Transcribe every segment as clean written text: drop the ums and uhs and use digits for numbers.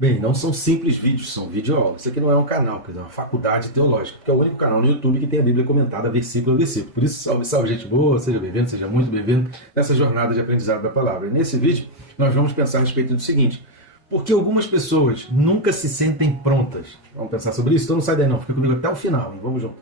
Bem, não são simples vídeos, são videoaulas. Isso aqui não é um canal, quer dizer, é uma faculdade teológica, porque é o único canal no YouTube que tem a Bíblia comentada versículo a versículo. Por isso, salve, salve, gente boa, seja bem-vindo, seja muito bem-vindo nessa jornada de aprendizado da palavra. E nesse vídeo, nós vamos pensar a respeito do seguinte: por que algumas pessoas nunca se sentem prontas? Vamos pensar sobre isso? Então não sai daí não, fica comigo até o final, hein? Vamos junto.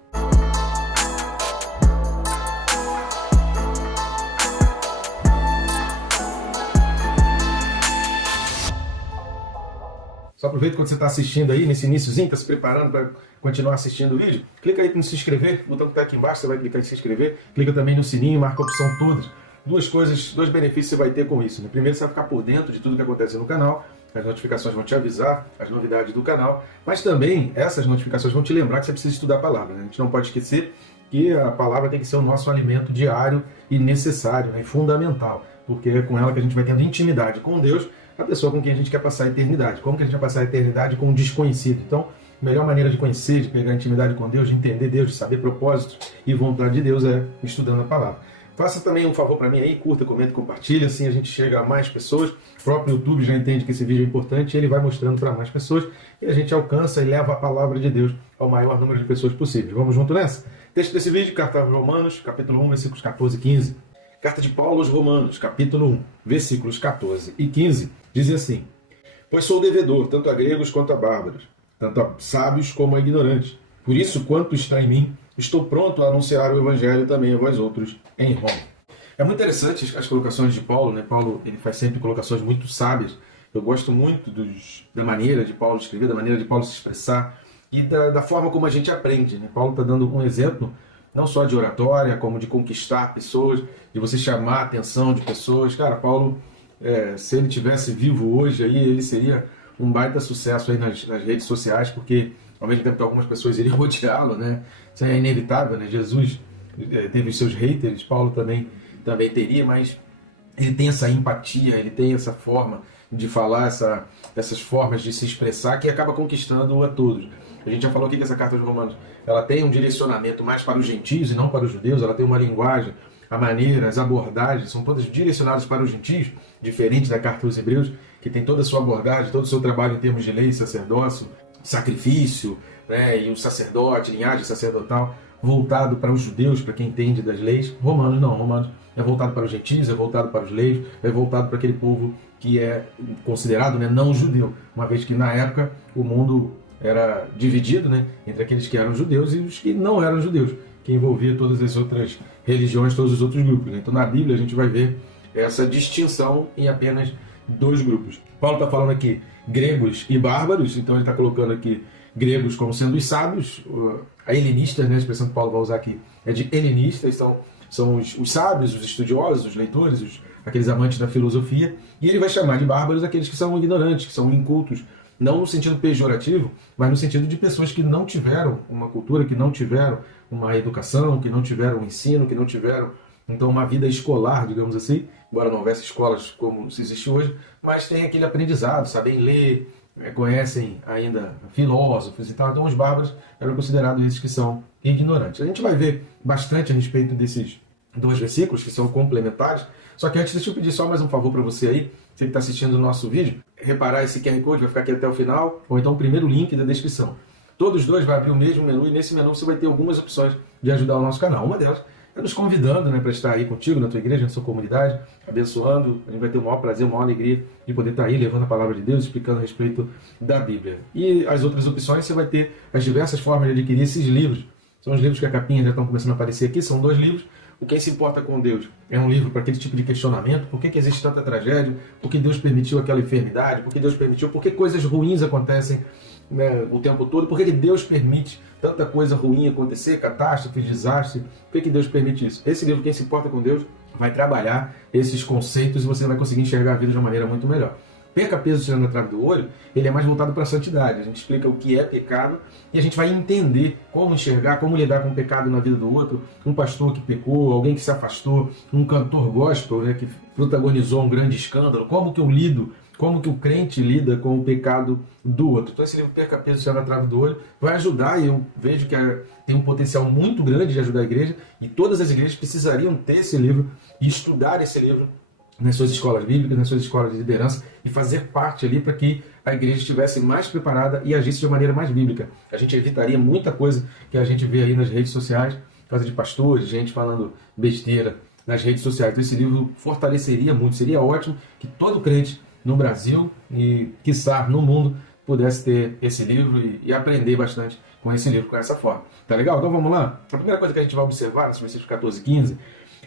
Só aproveita quando você está assistindo aí, nesse iniciozinho, está se preparando para continuar assistindo o vídeo, clica aí no se inscrever, o botão que está aqui embaixo, você vai clicar em se inscrever, clica também no sininho, marca a opção todas. Duas coisas, dois benefícios você vai ter com isso, né? Primeiro, você vai ficar por dentro de tudo que acontece no canal, as notificações vão te avisar, as novidades do canal, mas também essas notificações vão te lembrar que você precisa estudar a palavra, né? A gente não pode esquecer que a palavra tem que ser o nosso alimento diário e necessário, né? E fundamental, porque é com ela que a gente vai tendo intimidade com Deus, a pessoa com quem a gente quer passar a eternidade. Como que a gente vai passar a eternidade com um desconhecido? Então, a melhor maneira de conhecer, de pegar intimidade com Deus, de entender Deus, de saber propósitos e vontade de Deus é estudando a palavra. Faça também um favor para mim aí, curta, comenta, compartilha, assim a gente chega a mais pessoas. O próprio YouTube já entende que esse vídeo é importante e ele vai mostrando para mais pessoas e a gente alcança e leva a palavra de Deus ao maior número de pessoas possível. Vamos junto nessa? Texto desse vídeo, Carta aos Romanos, capítulo 1, versículos 14 e 15. Carta de Paulo aos Romanos, capítulo 1, versículos 14 e 15, diz assim: pois sou devedor, tanto a gregos quanto a bárbaros, tanto a sábios como a ignorantes. Por isso, quanto está em mim, estou pronto a anunciar o evangelho também a vós outros em Roma. É muito interessante as colocações de Paulo, né? Paulo ele faz sempre colocações muito sábias. Eu gosto muito da maneira de Paulo escrever, da maneira de Paulo se expressar e da forma como a gente aprende, né? Paulo está dando um exemplo não só de oratória, como de conquistar pessoas, de você chamar a atenção de pessoas. Cara, Paulo, se ele tivesse vivo hoje, aí, ele seria um baita sucesso aí nas redes sociais, porque ao mesmo tempo que algumas pessoas iriam odiá-lo, né? Isso é inevitável, né? Jesus teve os seus haters, Paulo também teria, mas ele tem essa empatia, ele tem essa forma de falar, essas formas de se expressar que acaba conquistando a todos. A gente já falou aqui que essa carta aos Romanos, ela tem um direcionamento mais para os gentios e não para os judeus, ela tem uma linguagem, a maneira, as abordagens, são todas direcionadas para os gentios, diferente da carta aos Hebreus, que tem toda a sua abordagem, todo o seu trabalho em termos de lei, sacerdócio, sacrifício, né, e o sacerdote, linhagem sacerdotal, voltado para os judeus, para quem entende das leis. Romanos não, Romanos é voltado para os gentios, é voltado para os leigos, é voltado para aquele povo que é considerado, né, não judeu, uma vez que na época o mundo era dividido, né, entre aqueles que eram judeus e os que não eram judeus, que envolvia todas as outras religiões, todos os outros grupos, né? Então na Bíblia a gente vai ver essa distinção em apenas dois grupos. Paulo está falando aqui gregos e bárbaros, então ele está colocando aqui gregos como sendo os sábios, a helenistas, né, a expressão que Paulo vai usar aqui é de helenistas, então são os sábios, os estudiosos, os leitores, aqueles amantes da filosofia, e ele vai chamar de bárbaros aqueles que são ignorantes, que são incultos, não no sentido pejorativo, mas no sentido de pessoas que não tiveram uma cultura, que não tiveram uma educação, que não tiveram um ensino, que não tiveram, então, uma vida escolar, digamos assim, embora não houvesse escolas como se existe hoje, mas tem aquele aprendizado, sabem ler, conhecem ainda filósofos e tal. Então os bárbaros eram considerados esses que são ignorantes. A gente vai ver bastante a respeito desses dois versículos que são complementares, só que antes deixa eu pedir só mais um favor para você aí, você que está assistindo o nosso vídeo, reparar esse QR Code, vai ficar aqui até o final, ou então o primeiro link da descrição. Todos os dois vai abrir o mesmo menu e nesse menu você vai ter algumas opções de ajudar o nosso canal. Uma delas é nos convidando, né, para estar aí contigo, na tua igreja, na sua comunidade, abençoando. A gente vai ter o maior prazer, a maior alegria de poder estar aí levando a palavra de Deus, explicando a respeito da Bíblia. E as outras opções você vai ter as diversas formas de adquirir esses livros. São os livros que a capinha já estão começando a aparecer aqui, são 2 livros. O Quem se Importa com Deus é um livro para aquele tipo de questionamento. Por que existe tanta tragédia? Por que Deus permitiu aquela enfermidade? Por que Deus permitiu? Por que coisas ruins acontecem, né, o tempo todo? Por que Deus permite tanta coisa ruim acontecer, catástrofes, desastres? Por que Deus permite isso? Esse livro, Quem se Importa com Deus, vai trabalhar esses conceitos e você vai conseguir enxergar a vida de uma maneira muito melhor. Perca peso tirando a trave do olho, ele é mais voltado para a santidade. A gente explica o que é pecado e a gente vai entender como enxergar, como lidar com o pecado na vida do outro. Um pastor que pecou, alguém que se afastou, um cantor gospel, né, que protagonizou um grande escândalo. Como que eu lido, como que o crente lida com o pecado do outro. Então esse livro, Perca peso tirando a trave do olho, vai ajudar, e eu vejo que tem um potencial muito grande de ajudar a igreja, e todas as igrejas precisariam ter esse livro e estudar esse livro nas suas escolas bíblicas, nas suas escolas de liderança, e fazer parte ali para que a igreja estivesse mais preparada e agisse de maneira mais bíblica. A gente evitaria muita coisa que a gente vê aí nas redes sociais, por causa de pastores, gente falando besteira nas redes sociais. Então esse livro fortaleceria muito, seria ótimo que todo crente no Brasil e, quiçá, no mundo, pudesse ter esse livro e aprender bastante com esse livro, com essa forma. Tá legal? Então vamos lá? A primeira coisa que a gente vai observar, nos versículos 14 e 15,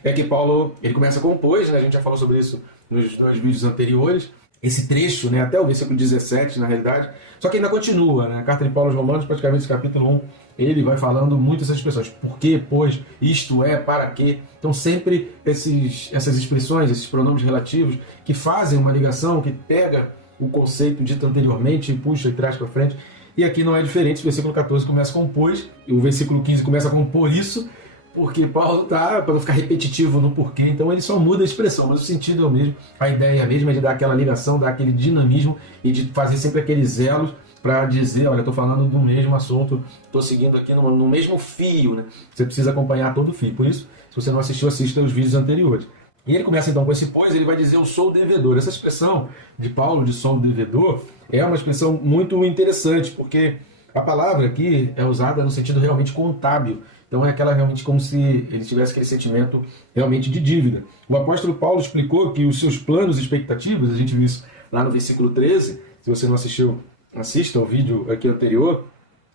é que Paulo ele começa com pois, né? A gente já falou sobre isso nos 2 vídeos anteriores, esse trecho, né? Até o versículo 17, na realidade, só que ainda continua, né? A carta de Paulo aos Romanos, praticamente esse capítulo 1, ele vai falando muito essas expressões, por quê, pois, isto é, para quê. Então sempre essas expressões, esses pronomes relativos, que fazem uma ligação, que pega o conceito dito anteriormente e puxa e traz para frente. E aqui não é diferente, o versículo 14 começa com pois, e o versículo 15 começa com por isso, porque Paulo tá, para não ficar repetitivo no porquê, então ele só muda a expressão, mas o sentido é o mesmo, a ideia é a mesma, é de dar aquela ligação, dar aquele dinamismo e de fazer sempre aqueles elos para dizer, olha, estou falando do mesmo assunto, estou seguindo aqui no mesmo fio, né? Você precisa acompanhar todo o fio, por isso, se você não assistiu, assista os vídeos anteriores. E ele começa então com esse pois, ele vai dizer eu sou o devedor. Essa expressão de Paulo de sou o devedor é uma expressão muito interessante, porque a palavra aqui é usada no sentido realmente contábil. Então é aquela realmente como se ele tivesse aquele sentimento realmente de dívida. O apóstolo Paulo explicou que os seus planos e expectativas, a gente viu isso lá no versículo 13, se você não assistiu, assista ao vídeo aqui anterior,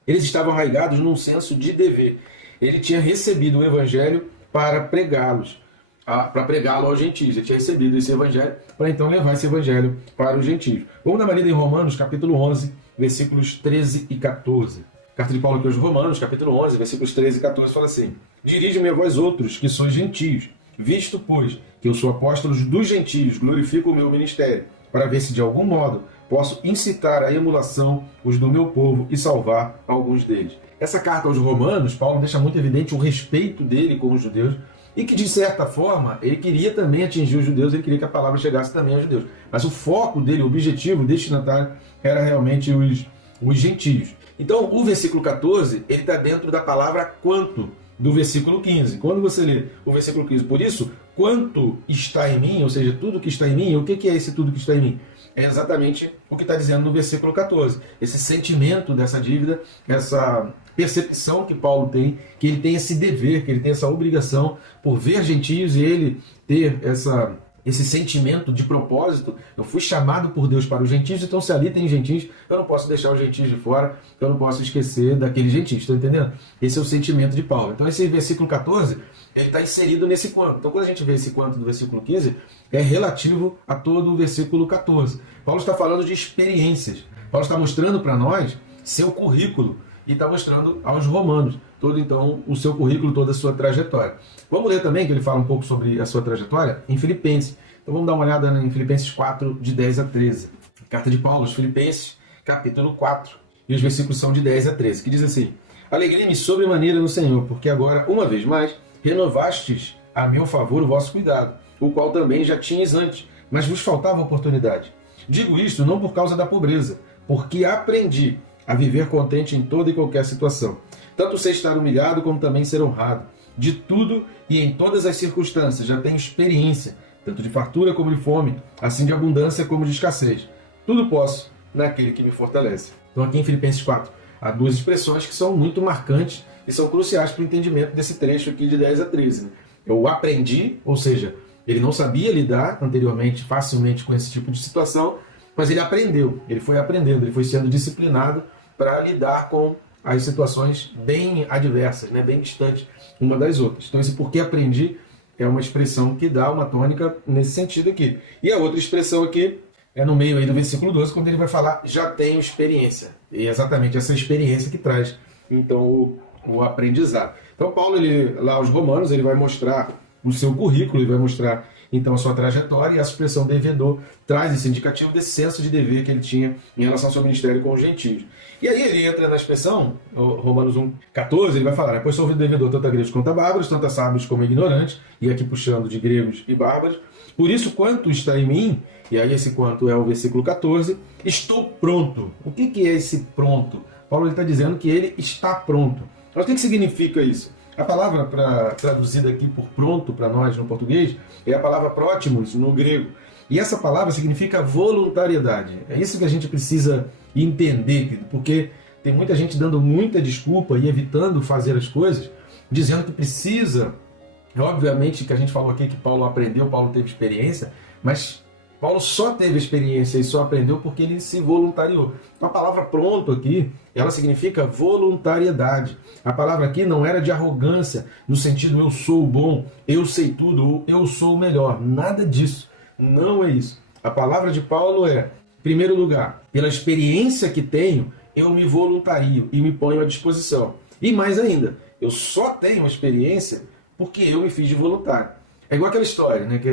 eles estavam arraigados num senso de dever. Ele tinha recebido o evangelho para pregá-lo aos gentios. Ele tinha recebido esse evangelho para então levar esse evangelho para os gentios. Vamos dar uma lida em Romanos, capítulo 11, versículos 13 e 14. Carta de Paulo aqui aos Romanos, capítulo 11, versículos 13 e 14, fala assim: dirige-me a vós outros, que sois gentios, visto, pois, que eu sou apóstolo dos gentios, glorifico o meu ministério, para ver se de algum modo posso incitar à emulação os do meu povo e salvar alguns deles. Essa carta aos Romanos, Paulo deixa muito evidente o respeito dele com os judeus, e que, de certa forma, ele queria também atingir os judeus, ele queria que a palavra chegasse também aos judeus. Mas o foco dele, o objetivo, o destinatário, era realmente os gentios. Então, o versículo 14, ele está dentro da palavra quanto, do versículo 15. Quando você lê o versículo 15, por isso, quanto está em mim, ou seja, tudo que está em mim, o que é esse tudo que está em mim? É exatamente o que está dizendo no versículo 14. Esse sentimento dessa dívida, essa percepção que Paulo tem, que ele tem esse dever, que ele tem essa obrigação por ver gentios e ele ter esse sentimento de propósito. Eu fui chamado por Deus para os gentios, então se ali tem gentios, eu não posso deixar os gentios de fora, eu não posso esquecer daqueles gentios, estão entendendo? Esse é o sentimento de Paulo. Então esse versículo 14, ele está inserido nesse quanto. Então quando a gente vê esse quanto do versículo 15, é relativo a todo o versículo 14. Paulo está falando de experiências. Paulo está mostrando para nós seu currículo e está mostrando aos romanos todo então o seu currículo, toda a sua trajetória. Vamos ler também, que ele fala um pouco sobre a sua trajetória, em Filipenses. Então vamos dar uma olhada em Filipenses 4, de 10 a 13. Carta de Paulo aos Filipenses, capítulo 4. E os versículos são de 10 a 13, que diz assim: alegrei-me sobremaneira no Senhor, porque agora, uma vez mais, renovastes a meu favor o vosso cuidado, o qual também já tinhas antes, mas vos faltava oportunidade. Digo isto não por causa da pobreza, porque aprendi a viver contente em toda e qualquer situação. Tanto sei estar humilhado como também ser honrado. De tudo e em todas as circunstâncias já tenho experiência, tanto de fartura como de fome, assim de abundância como de escassez. Tudo posso naquele que me fortalece. Então aqui em Filipenses 4 há duas expressões que são muito marcantes e são cruciais para o entendimento desse trecho aqui de 10 a 13. Eu aprendi, ou seja, ele não sabia lidar anteriormente facilmente com esse tipo de situação, mas ele aprendeu, ele foi aprendendo, ele foi sendo disciplinado para lidar com as situações bem adversas, né, bem distantes uma das outras. Então esse porque aprendi é uma expressão que dá uma tônica nesse sentido aqui. E a outra expressão aqui é no meio aí do versículo 12, quando ele vai falar já tenho experiência. E é exatamente essa experiência que traz então o aprendizado. Então Paulo, lá aos Romanos, ele vai mostrar o seu currículo, ele vai mostrar então a sua trajetória, e a expressão devedor traz esse indicativo desse senso de dever que ele tinha em relação ao seu ministério com os gentios. E aí ele entra na expressão, Romanos 1,14, ele vai falar, pois sou devedor tanto a gregos quanto a bárbaros, tanto a sábios como a ignorantes, e aqui puxando de gregos e bárbaros, por isso quanto está em mim, e aí esse quanto é o versículo 14, estou pronto. O que é esse pronto? Paulo está dizendo que ele está pronto. Mas o que significa isso? A palavra traduzida aqui por pronto para nós no português é a palavra prótimos no grego. E essa palavra significa voluntariedade. É isso que a gente precisa entender, querido, porque tem muita gente dando muita desculpa e evitando fazer as coisas, dizendo que precisa. Obviamente que a gente falou aqui que Paulo aprendeu, Paulo teve experiência, mas Paulo só teve experiência e só aprendeu porque ele se voluntariou. A palavra pronto aqui, ela significa voluntariedade. A palavra aqui não era de arrogância, no sentido eu sou bom, eu sei tudo, ou eu sou o melhor. Nada disso. Não é isso. A palavra de Paulo é, em primeiro lugar, pela experiência que tenho, eu me voluntario e me ponho à disposição. E mais ainda, eu só tenho experiência porque eu me fiz de voluntário. É igual aquela história, né, que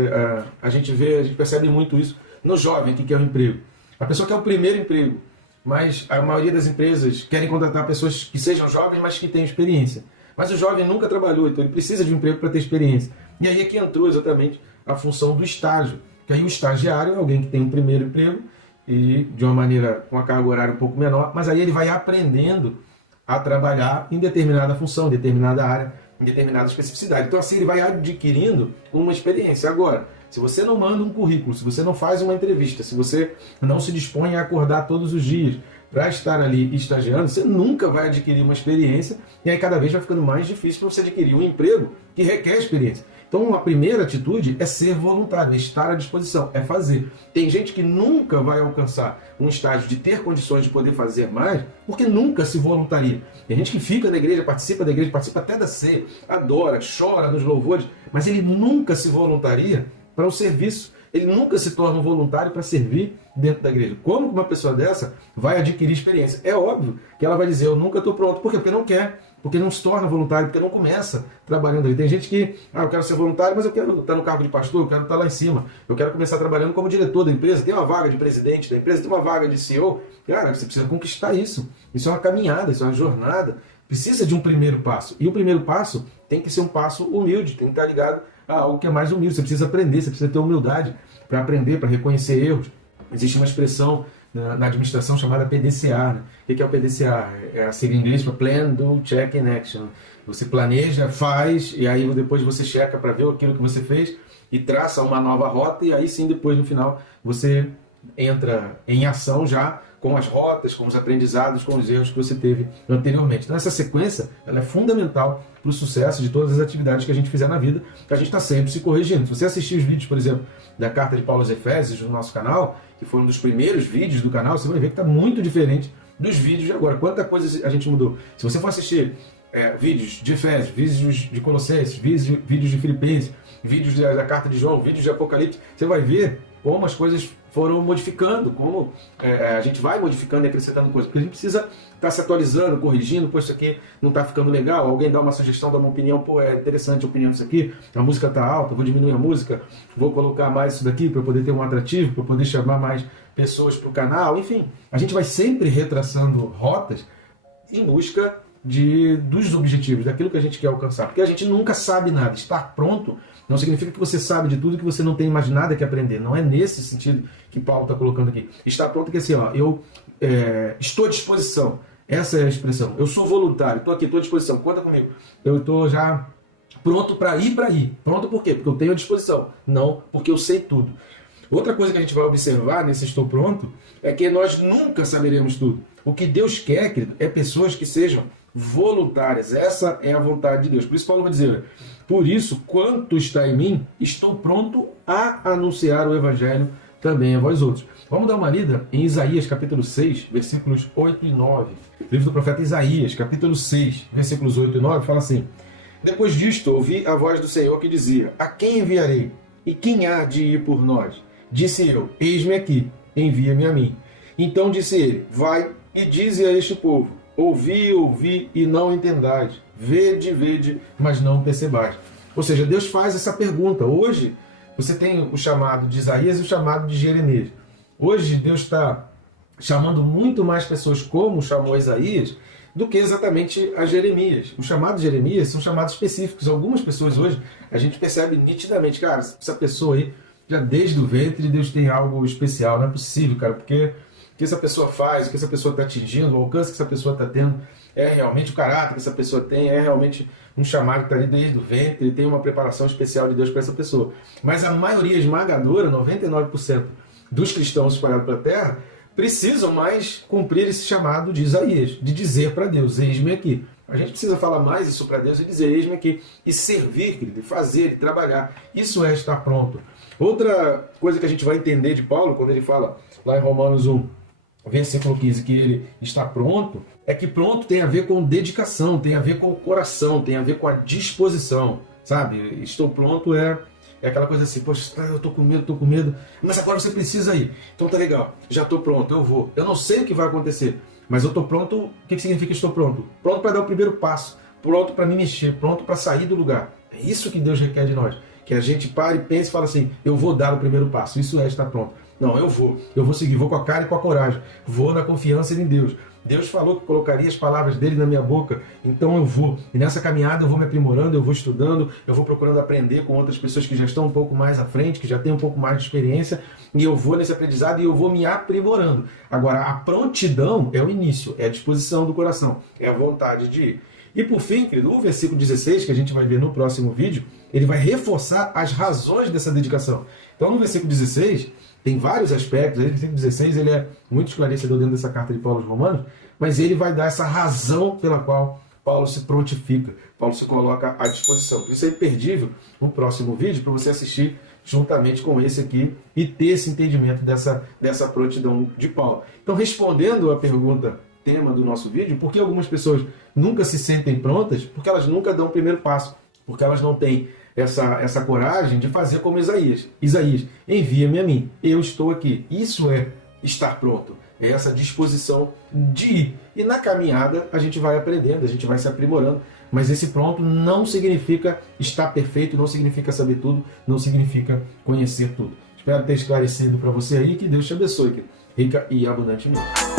a gente percebe muito isso no jovem que quer um emprego. A pessoa quer o primeiro emprego, mas a maioria das empresas querem contratar pessoas que sejam jovens, mas que tenham experiência. Mas o jovem nunca trabalhou, então ele precisa de um emprego para ter experiência. E aí é que entrou exatamente a função do estágio. Que aí o estagiário é alguém que tem um primeiro emprego e de uma maneira com uma carga horária um pouco menor, mas aí ele vai aprendendo a trabalhar em determinada função, em determinada área, em determinada especificidade. Então assim ele vai adquirindo uma experiência. Agora, se você não manda um currículo, se você não faz uma entrevista, se você não se dispõe a acordar todos os dias para estar ali estagiando, você nunca vai adquirir uma experiência e aí cada vez vai ficando mais difícil para você adquirir um emprego que requer experiência. Então a primeira atitude é ser voluntário, é estar à disposição, é fazer. Tem gente que nunca vai alcançar um estágio de ter condições de poder fazer mais, porque nunca se voluntaria. Tem gente que fica na igreja, participa até da ceia, adora, chora nos louvores, mas ele nunca se voluntaria para o serviço. Ele nunca se torna um voluntário para servir dentro da igreja. Como uma pessoa dessa vai adquirir experiência? É óbvio que ela vai dizer, eu nunca estou pronto. Por quê? Porque não quer, porque não se torna voluntário, porque não começa trabalhando ali. Tem gente que, eu quero ser voluntário, mas eu quero estar no cargo de pastor, eu quero estar lá em cima, eu quero começar trabalhando como diretor da empresa, tem uma vaga de presidente da empresa, tem uma vaga de CEO. Cara, você precisa conquistar isso. Isso é uma caminhada, isso é uma jornada. Precisa de um primeiro passo. E o primeiro passo tem que ser um passo humilde, tem que estar ligado a algo que é mais humilde. Você precisa aprender, você precisa ter humildade para aprender, para reconhecer erros. Existe uma expressão na administração chamada PDCA. Né? O que é o PDCA? É a sigla em inglês para Plan, Do, Check and Action. Você planeja, faz, e aí depois você checa para ver aquilo que você fez e traça uma nova rota, e aí sim, depois no final, você entra em ação já com as rotas, com os aprendizados, com os erros que você teve anteriormente. Então essa sequência ela é fundamental para o sucesso de todas as atividades que a gente fizer na vida, que a gente está sempre se corrigindo. Se você assistir os vídeos, por exemplo, da carta de Paulo aos Efésios no nosso canal, que foi um dos primeiros vídeos do canal, você vai ver que está muito diferente dos vídeos de agora. Quanta coisa a gente mudou. Se você for assistir vídeos de Efésios, vídeos de Colossenses, vídeos de Filipenses, vídeos da carta de João, vídeos de Apocalipse, você vai ver como as coisas foram modificando, como a gente vai modificando e acrescentando coisas, porque a gente precisa estar se atualizando, corrigindo, pô, isso aqui não está ficando legal, alguém dá uma sugestão, dá uma opinião, pô, é interessante a opinião disso aqui, a música está alta, vou diminuir a música, vou colocar mais isso daqui para poder ter um atrativo, para poder chamar mais pessoas para o canal, enfim, a gente vai sempre retraçando rotas em busca dos objetivos, daquilo que a gente quer alcançar, porque a gente nunca sabe nada. Estar pronto não significa que você sabe de tudo, que você não tem mais nada que aprender. Não é nesse sentido que Paulo está colocando aqui. Estar pronto é que assim, eu estou à disposição. Essa é a expressão. Eu sou voluntário, estou aqui, estou à disposição, conta comigo. Eu estou já pronto para ir. Pronto por quê? Porque eu tenho à disposição. Não porque eu sei tudo. Outra coisa que a gente vai observar nesse estou pronto é que nós nunca saberemos tudo. O que Deus quer, querido, é pessoas que sejam voluntárias. Essa é a vontade de Deus. Por isso Paulo vai dizer, por isso, quanto está em mim, estou pronto a anunciar o Evangelho também a vós outros. Vamos dar uma lida em Isaías capítulo 6, versículos 8 e 9. Livro do profeta Isaías, capítulo 6, versículos 8 e 9, fala assim: Depois disto, ouvi a voz do Senhor que dizia, a quem enviarei? E quem há de ir por nós? Disse eu, eis-me aqui, envia-me a mim. Então disse ele, vai e dize a este povo, ouvi e não entendais, vede, mas não percebais. Ou seja, Deus faz essa pergunta. Hoje, você tem o chamado de Isaías e o chamado de Jeremias. Hoje, Deus está chamando muito mais pessoas como chamou Isaías do que exatamente a Jeremias. Os chamados de Jeremias são chamados específicos. Algumas pessoas hoje, a gente percebe nitidamente, cara, essa pessoa aí, já desde o ventre, Deus tem algo especial. Não é possível, cara, porque que essa pessoa faz, o que essa pessoa está atingindo, o alcance que essa pessoa está tendo, é realmente o caráter que essa pessoa tem, é realmente um chamado que está ali desde o ventre, ele tem uma preparação especial de Deus para essa pessoa. Mas a maioria esmagadora, 99% dos cristãos espalhados pela terra, precisam mais cumprir esse chamado de Isaías, de dizer para Deus, eis-me aqui. A gente precisa falar mais isso para Deus e dizer, eis-me aqui, e servir, querido, fazer, trabalhar. Isso é estar pronto. Outra coisa que a gente vai entender de Paulo, quando ele fala lá em Romanos 1, versículo 15, que ele está pronto, é que pronto tem a ver com dedicação, tem a ver com o coração, tem a ver com a disposição, sabe? Estou pronto é aquela coisa assim, poxa, eu estou com medo, mas agora você precisa ir. Então tá legal, já estou pronto, eu vou. Eu não sei o que vai acontecer, mas eu estou pronto. O que significa estou pronto? Pronto para dar o primeiro passo, pronto para me mexer, pronto para sair do lugar. É isso que Deus requer de nós, que a gente pare e pense e fale assim, eu vou dar o primeiro passo, isso é estar pronto. Não, eu vou seguir, vou com a cara e com a coragem, vou na confiança em Deus. Deus falou que colocaria as palavras dele na minha boca, então eu vou. E nessa caminhada eu vou me aprimorando, eu vou estudando, eu vou procurando aprender com outras pessoas que já estão um pouco mais à frente, que já têm um pouco mais de experiência, e eu vou nesse aprendizado e eu vou me aprimorando. Agora, a prontidão é o início, é a disposição do coração, é a vontade de ir. E por fim, querido, o versículo 16, que a gente vai ver no próximo vídeo, ele vai reforçar as razões dessa dedicação. Então, no versículo 16, tem vários aspectos, o versículo 16 ele é muito esclarecedor dentro dessa carta de Paulo aos Romanos, mas ele vai dar essa razão pela qual Paulo se prontifica, Paulo se coloca à disposição. Por isso é imperdível no próximo vídeo para você assistir juntamente com esse aqui e ter esse entendimento dessa prontidão de Paulo. Então, respondendo à pergunta tema do nosso vídeo, por que algumas pessoas nunca se sentem prontas? Porque elas nunca dão o primeiro passo, porque elas não têm essa coragem de fazer como Isaías. Isaías, envia-me a mim, eu estou aqui. Isso é estar pronto, é essa disposição de ir. E na caminhada a gente vai aprendendo, a gente vai se aprimorando, mas esse pronto não significa estar perfeito, não significa saber tudo, não significa conhecer tudo. Espero ter esclarecido para você aí, que Deus te abençoe, rica e abundantemente.